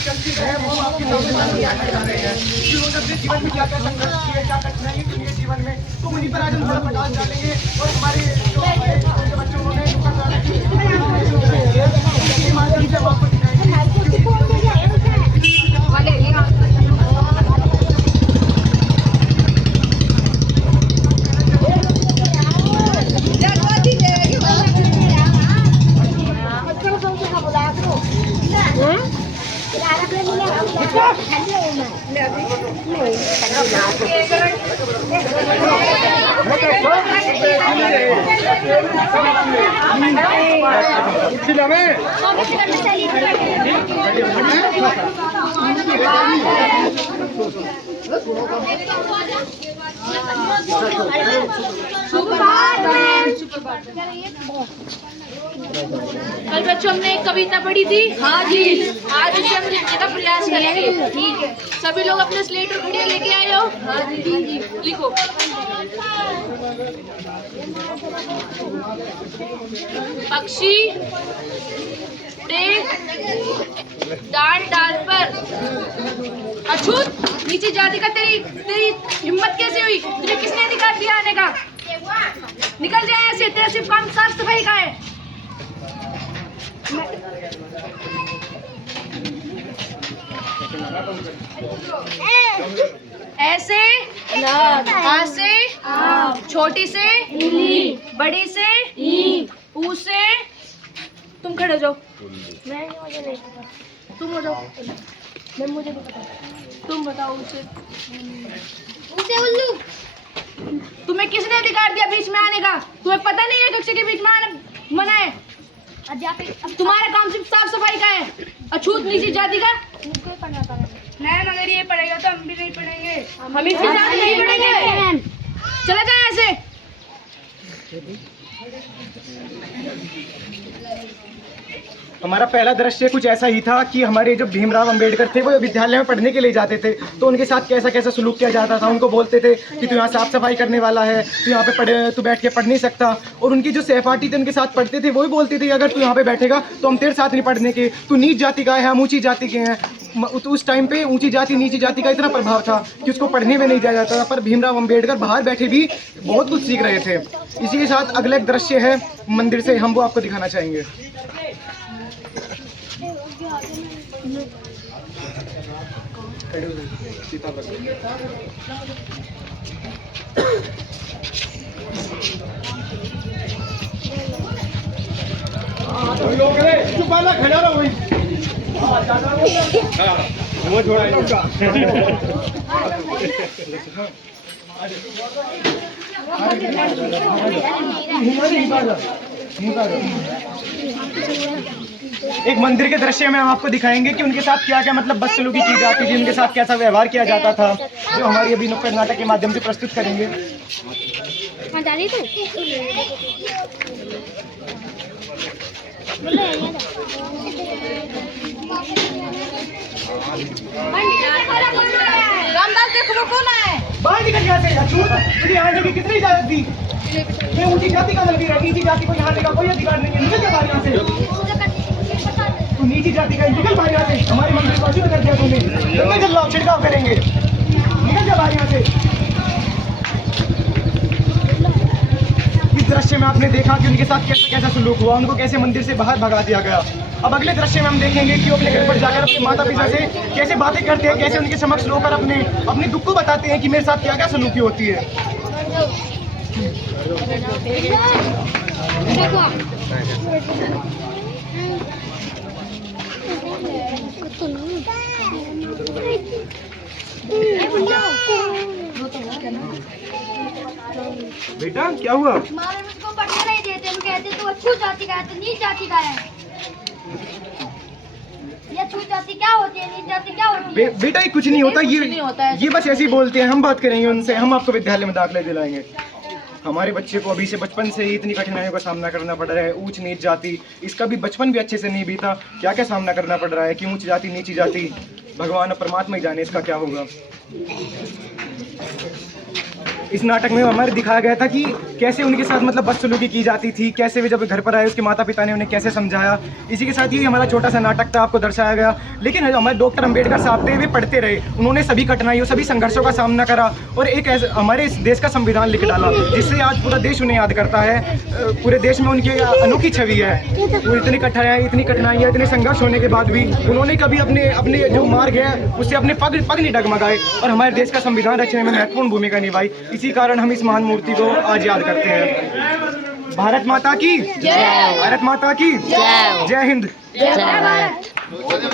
चलती है वो हम आपके सामने जानने जा रहे हैं कि उन्होंने अपने जीवन में क्या क्या संघर्ष किए, क्या कठिनाई हुई है जीवन में, तो उन्हीं पर आज हम थोड़ा प्रकाश डालेंगे। और हमारे जो बच्चों ने माध्यम से हम आपको दिखाएंगे। कल बच्चों हमने एक कविता पढ़ी थी। हाँ जी। आज उसे हम लिखने का प्रयास करेंगे। ठीक है, सभी लोग अपने स्लेट और घड़ियाँ लेके आए हो। हाँ जी। लिखो। पक्षी उड़े डाल डाल पर, अछूत नीचे जाति का तेरी हिम्मत कैसे हुई? तुझे किसने अधिकार दिया आने का? निकल जाए ऐसे, तेरा सिर्फ काम साफ सफाई का है। ऐसे आसे, छोटी से बड़ी से ऊ से, तुम खड़े हो जाओ। मैं मुझे नहीं पता। तुम हो जाओ। मुझे नहीं पता। तुम बताओ उसे। उल्लू। तुम्हें किसने अधिकार दिया बीच में आने का? तुम्हें पता नहीं है कक्षा के बीच में आना मना है? तुम्हारा काम सिर्फ साफ सफाई का है। अछूत नीची जाति का मैम, अगर ये पढ़ेगा तो हम भी नहीं पढ़ेंगे। हम इसके साथ नहीं पढ़ेंगे। चला जाए ऐसे। हमारा पहला दृश्य कुछ ऐसा ही था कि हमारे जो भीमराव अंबेडकर थे वो विद्यालय में पढ़ने के लिए जाते थे, तो उनके साथ कैसा कैसा सलूक किया जाता था। उनको बोलते थे कि तू यहाँ साफ सफाई करने वाला है, तू यहाँ पे पढ़े, तू बैठ के पढ़ नहीं सकता। और उनकी जो सहपाठी थे उनके साथ पढ़ते थे, वो भी बोलते थे अगर तू यहाँ पे बैठेगा तो हम तेरे साथ नहीं पढ़ने के, तू नीच जाति का है, हम ऊँची जाति के हैं। तो उस टाइम पे ऊंची जाति नीची जाति का इतना प्रभाव था कि उसको पढ़ने में नहीं दिया जाता था, पर भीमराव अंबेडकर बाहर बैठे भी बहुत कुछ सीख रहे थे। इसी के साथ अगला एक दृश्य है मंदिर से, हम वो आपको दिखाना चाहेंगे। खड़ा रहो वो छोड़ा एक मंदिर के दृश्य में हम आपको दिखाएंगे कि उनके साथ क्या क्या मतलब बदसलूकी की जाती थी, उनके साथ कैसा व्यवहार किया जाता था, जो हमारी अभी नुक्कड़ नाटक के माध्यम से प्रस्तुत करेंगे। रामदास देखो वो कौन है? बाहर निकल यहाँ से। तुझे यहाँ आने की कितनी इजाजत दी? मैं ऊंची जाति का लड़की रही, नीची जाति को यहाँ आने का कोई अधिकार नहीं है। निकल जा बाहर यहाँ से। तू नीची जाति का, निकल बाहर यहाँ से। हमारे मंदिर को अशुद्ध कर दिया तूने। निकल चल रहा, छिड़काव करेंगे। निकल जा बाहर यहाँ से। इस दृश्य में आपने देखा कि उनके साथ कैसा कैसा सलूक हुआ, उनको कैसे मंदिर से बाहर भगा दिया गया। अब अगले दृश्य में हम देखेंगे कि वो अपने घर पर जाकर अपने माता पिता से कैसे बातें करते हैं, कैसे उनके समक्ष होकर अपने दुख को बताते हैं कि मेरे साथ क्या क्या सलूकी होती है। बेटा क्या हुआ? हमारे मुझको पढ़ने नहीं देते, हम कहते तो अच्छी जाति का है, तो नीच जाति का है। ये अच्छी जाति क्या होती है, नीच जाति क्या होती है? बेटा ये कुछ नहीं होता, ये बस ऐसे ही बोलते हैं। हम बात करेंगे उनसे, हम आपको विद्यालय में दाखिला दिलाएंगे। हमारे बच्चे को अभी से बचपन से ही इतनी कठिनाइयों का सामना करना पड़ रहा है। ऊंच नीच जाति, इसका भी बचपन भी अच्छे से नहीं बीता। क्या क्या सामना करना पड़ रहा है कि ऊंच जाति नीची जाति, भगवान और परमात्मा ही जाने इसका क्या होगा। इस नाटक में हमारे दिखाया गया था कि कैसे उनके साथ मतलब बदसलूकी की जाती थी, कैसे वे जब घर पर आए उसके माता पिता ने उन्हें कैसे समझाया। इसी के साथ ये हमारा छोटा सा नाटक था, आपको दर्शाया गया। लेकिन हमारे डॉक्टर अम्बेडकर साहब थे, वे पढ़ते रहे, उन्होंने सभी कठिनाइयों सभी संघर्षों का सामना करा और एक हमारे इस देश का संविधान लिख डाला, जिससे आज पूरा देश उन्हें याद करता है। पूरे देश में उनकी अनोखी छवि है। वो इतनी कठिनाइयाँ इतने संघर्ष होने के बाद भी उन्होंने कभी अपने जो मार्ग है उससे अपने पग नहीं डगमगाए और हमारे देश का संविधान रचने में महत्वपूर्ण भूमिका निभाई। इसी कारण हम इस महान मूर्ति को आज याद करते हैं। भारत माता की जय, भारत माता की जय, जय हिंद।